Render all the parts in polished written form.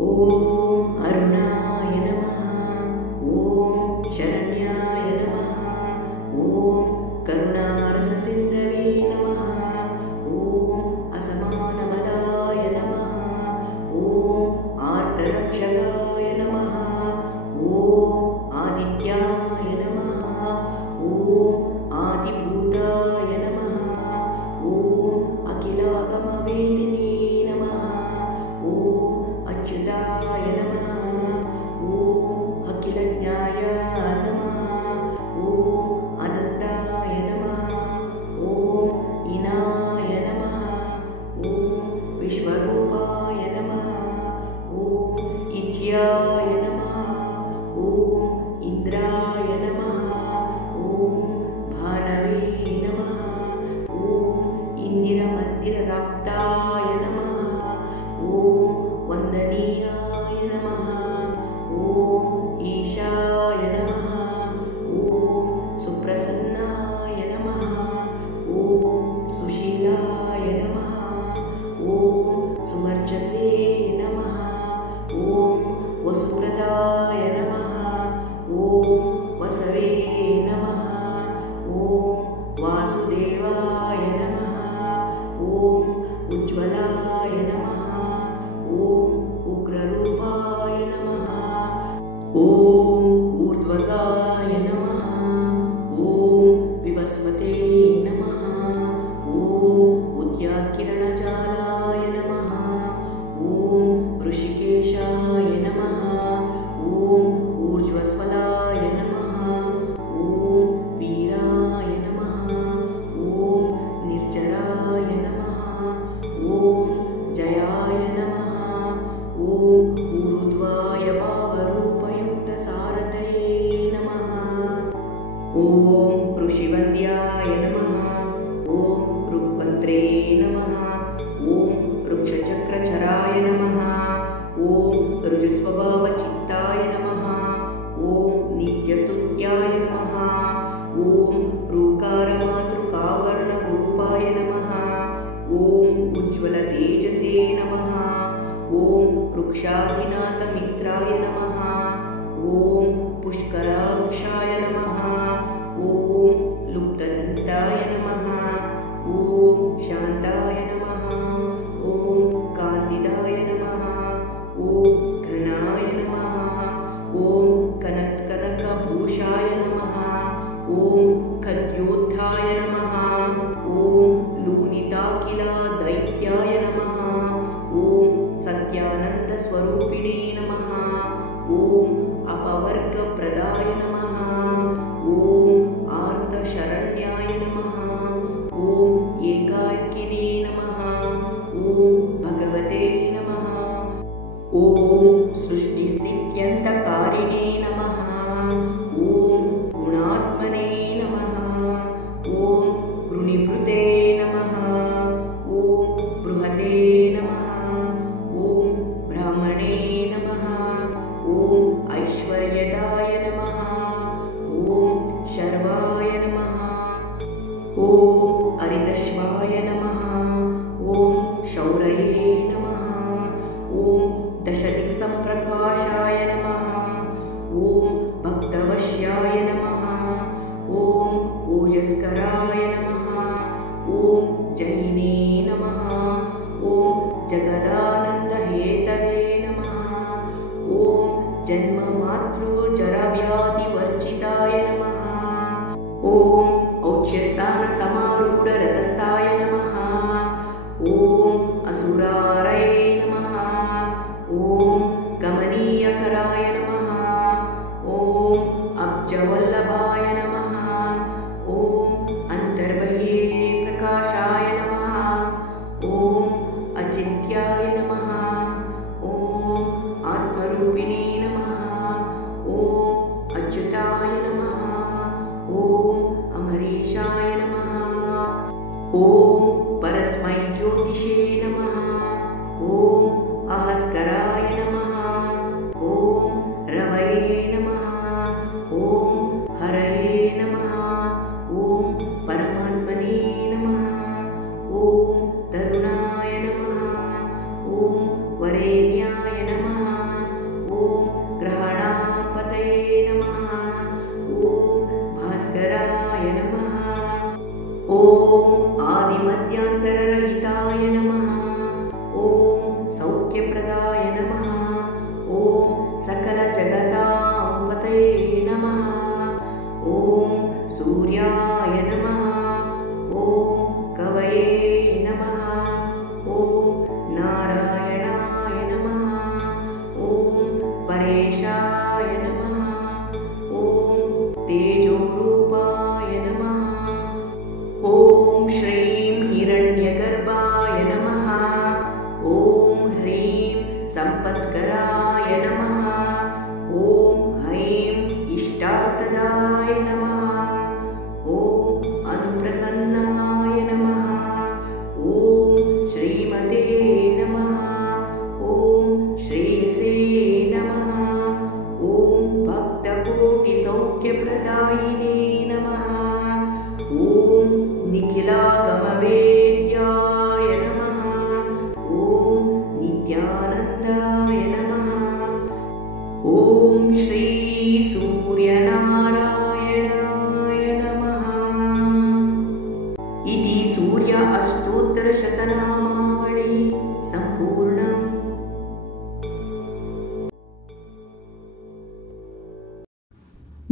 ॐ अरुणाय नमः। ॐ शरण्याय नमः। ॐ करुणारससिन्धवे नमः। ॐ असमानबलाय नमः। ॐ आर्तरक्षकाय नमः। ॐ आदित्याय नमः। ॐ आदिभूताय नमः। ॐ अखिलागमवेदिने नमः। ॐ अच्युताय नमः। ॐ अखिलज्ञाय नमः। ॐ अनन्ताय नमः। ॐ ईनाय नमः। ॐ विश्वरूपाय नमः। ॐ इज्याय नमः। ॐ इन्द्राय नमः। ॐ भानवे नमः। ॐ इन्दिरमन्दिरराप्ताय नमः। ॐ वन्दनीयाय नमः। ॐ ईशाय नमः। ॐ सुप्रसन्नाय नमः। ॐ सुशीलाय नमः। ॐ सुवर्चसे नमः। ॐ वसुप्रदाय नमः। ॐ वसवे नमः। ॐ वासुदेवाय नमः। ॐ उज्ज्वलाय नमः। ॐ उग्ररूपाय नमः। ॐ ऊर्ध्वगाय नमः। ॐ विवस्वते नमः। ॐ उद्यात्किरणजालाय नमः। ॐ ऋषिकेशाय नमः। ॐ ऊर्ध्वस्वलाय नमः। ॐ वीराय नमः। ॐ निर्जराय नमः। ॐ जयाय नमः। ॐ ऊर्ध्वाय भावरूपयुक्तसारथये नमः। ॐ ऋषिवन्द्याय नमः। ॐ ऋक्वन्त्रे नमः। ॐ वृक्षचक्रचराय नमः। ॐ ऋजुस्वभावचित्ताय नमः। ॐ नित्यस्तुत्याय नमः। ॐ ऋकारमातृकावर्णरूपाय नमः। ॐ उज्ज्वलतेजसे नमः। ॐ वृक्षाधिनाथमित्राय नमः। ॐ पुष्कराक्षाय नमः। ॐ लुप्तदन्ताय नमः। ॐ शान्ताय नमः। ॐ कान्तिदाय नमः। ॐ घनाय नमः। ॐ कनत्कनकभूषाय नमः। ॐ खद्योत्थाय नमः। ॐ लूनिताकिला दैत्याय नमः। ॐ सत्यानन्दस्वरूपिणे नमः। ॐ अपवर्गप्रदाय नमः। ॐ आर्तशरण्याय नमः। ॐ एकाकिने नमः। ॐ भगवते नमः। ॐ सृष्टिस्थित्यन्तकारिणे नमः। ॐ गुणात्मने नमः। ॐ कृणिभृते नमः। ॐ बृहते नमः। ॐ ब्राह्मणे नमः। ॐ ऐश्वर्यदाय नमः। ॐ शर्वाय नमः। ॐ हरितश्वाय नमः। ॐ शौरये नमः। ॐ दशदिक्सम्प्रकाशाय नमः। ॐ भक्तवश्याय नमः। ॐ ओजस्कराय नमः। ॐ जैने नमः। ॐ जगदानन्दहेतवे नमः। ॐ जन्ममातृजरव्याधिवर्जिताय नमः। ॐ औच्यस्थानसमारूढरथस्थाय नमः। ॐ असुरारये नमः। ॐ गमनीयकराय नमः। ॐ अब्जवल्लभाय नमः। ॐ अन्तर्बह्ये प्रकाशाय नमः। ॐ अचिन्त्याय नमः।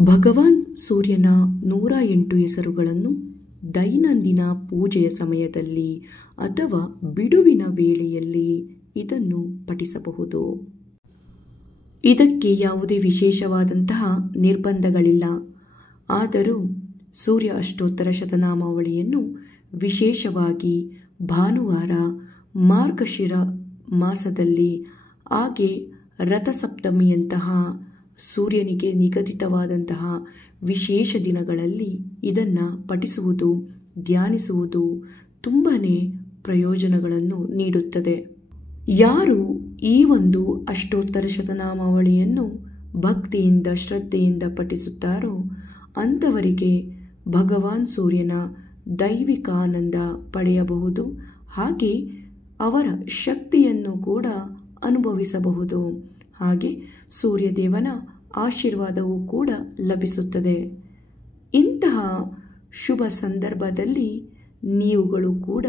ಭಗವಾನ್ ಸೂರ್ಯನ 108 ಹೆಸರುಗಳನ್ನು ದೈನಂದಿನ ಪೂಜೆಯ ಸಮಯದಲ್ಲಿ ಅಥವಾ ಬಿಡುವಿನ ವೇಳೆಯಲ್ಲಿ ಇದನ್ನು ಪಠಿಸಬಹುದು. ಇದಕ್ಕೆ ಯಾವುದೇ ವಿಶೇಷವಾದಂತಹ ನಿರ್ಬಂಧಗಳಿಲ್ಲ. ಆದರೂ ಸೂರ್ಯ ಅಷ್ಟೋತ್ತರ ಶತನಾಮಾವಳಿಯನ್ನು ವಿಶೇಷವಾಗಿ ಭಾನುವಾರ, ಮಾರ್ಗಶಿರ ಮಾಸದಲ್ಲಿ, ಹಾಗೆ ರಥಸಪ್ತಮಿಯಂತಹ ಸೂರ್ಯನಿಗೆ ನಿಗದಿತವಾದಂತಹ ವಿಶೇಷ ದಿನಗಳಲ್ಲಿ ಇದನ್ನು ಪಠಿಸುವುದು, ಧ್ಯಾನಿಸುವುದು ತುಂಬಾ ಪ್ರಯೋಜನಗಳನ್ನು ನೀಡುತ್ತದೆ. ಯಾರು ಈ ಒಂದು ಅಷ್ಟೋತ್ತರ ಶತನಾಮಾವಳಿಯನ್ನು ಭಕ್ತಿಯಿಂದ, ಶ್ರದ್ಧೆಯಿಂದ ಪಠಿಸುತ್ತಾರೋ ಅಂಥವರಿಗೆ ಭಗವಾನ್ ಸೂರ್ಯನ ದೈವಿಕ ಆನಂದ ಪಡೆಯಬಹುದು. ಹಾಗೆ ಅವರ ಶಕ್ತಿಯನ್ನು ಕೂಡ ಅನುಭವಿಸಬಹುದು. ಹಾಗೆ ಸೂರ್ಯದೇವನ ಆಶೀರ್ವಾದವೂ ಕೂಡ ಲಭಿಸುತ್ತದೆ. ಇಂತಹ ಶುಭ ಸಂದರ್ಭದಲ್ಲಿ ನೀವುಗಳು ಕೂಡ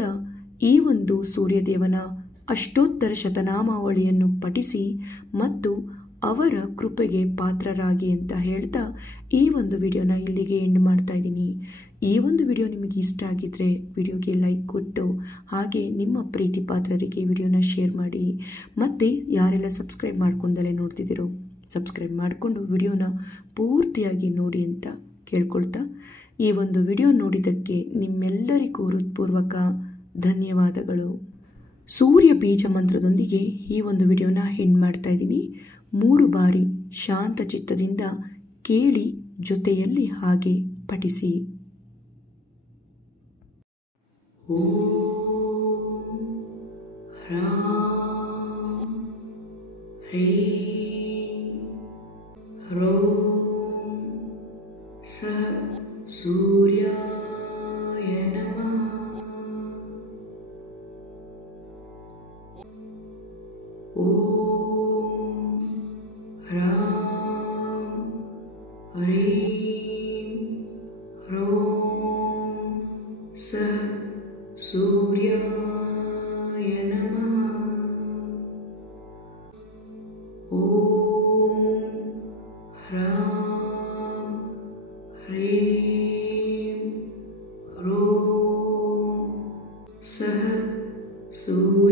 ಈ ಒಂದು ಸೂರ್ಯದೇವನ ಅಷ್ಟೋತ್ತರ ಶತನಾಮಾವಳಿಯನ್ನು ಪಠಿಸಿ ಮತ್ತು ಅವರ ಕೃಪೆಗೆ ಪಾತ್ರರಾಗಿ ಅಂತ ಹೇಳ್ತಾ ಈ ಒಂದು ವಿಡಿಯೋನ ಇಲ್ಲಿಗೆ ಎಂಡ್ ಮಾಡ್ತಾ ಇದ್ದೀನಿ. ಈ ಒಂದು ವಿಡಿಯೋ ನಿಮಗೆ ಇಷ್ಟ ಆಗಿದ್ರೆ ವಿಡಿಯೋಗೆ ಲೈಕ್ ಕೊಟ್ಟು ಹಾಗೆ ನಿಮ್ಮ ಪ್ರೀತಿ ಪಾತ್ರರಿಗೆ ವಿಡಿಯೋನ ಶೇರ್ ಮಾಡಿ. ಮತ್ತು ಯಾರೆಲ್ಲ ಸಬ್ಸ್ಕ್ರೈಬ್ ಮಾಡ್ಕೊಂಡಲೇ ನೋಡ್ತಿದ್ದೀರೋ ಸಬ್ಸ್ಕ್ರೈಬ್ ಮಾಡಿಕೊಂಡು ವಿಡಿಯೋನ ಪೂರ್ತಿಯಾಗಿ ನೋಡಿ ಅಂತ ಕೇಳ್ಕೊಳ್ತಾ, ಈ ಒಂದು ವಿಡಿಯೋ ನೋಡಿದ್ದಕ್ಕೆ ನಿಮ್ಮೆಲ್ಲರಿಗೂ ಹೃತ್ಪೂರ್ವಕ ಧನ್ಯವಾದಗಳು. ಸೂರ್ಯ ಬೀಜ ಮಂತ್ರದೊಂದಿಗೆ ಈ ಒಂದು ವಿಡಿಯೋನ ಎಂಡ್ ಮಾಡ್ತಾ ಇದ್ದೀನಿ. 3 ಬಾರಿ ಶಾಂತ ಚಿತ್ತದಿಂದ ಕೇಳಿ, ಜೊತೆಯಲ್ಲಿ ಹಾಗೆ ಪಠಿಸಿ. ಓಂ ಹ್ರಾಂ ಹ್ರೀಂ ಹ್ರೌಂ ಸಃ ಸೂರ್ಯಾಯ ನಮಃ. ಓಂ ಹ್ರಾಂ ಹ್ರೀಂ ಹ್ರೌಂ ಸಃ ಸೂರ್ಯಾಯ ನಮಃ. ಓಂ ಹ್ರಾಂ ಹ್ರೀಂ ಹ್ರೌಂ ಸಃ ಸೂರ್ಯಾಯ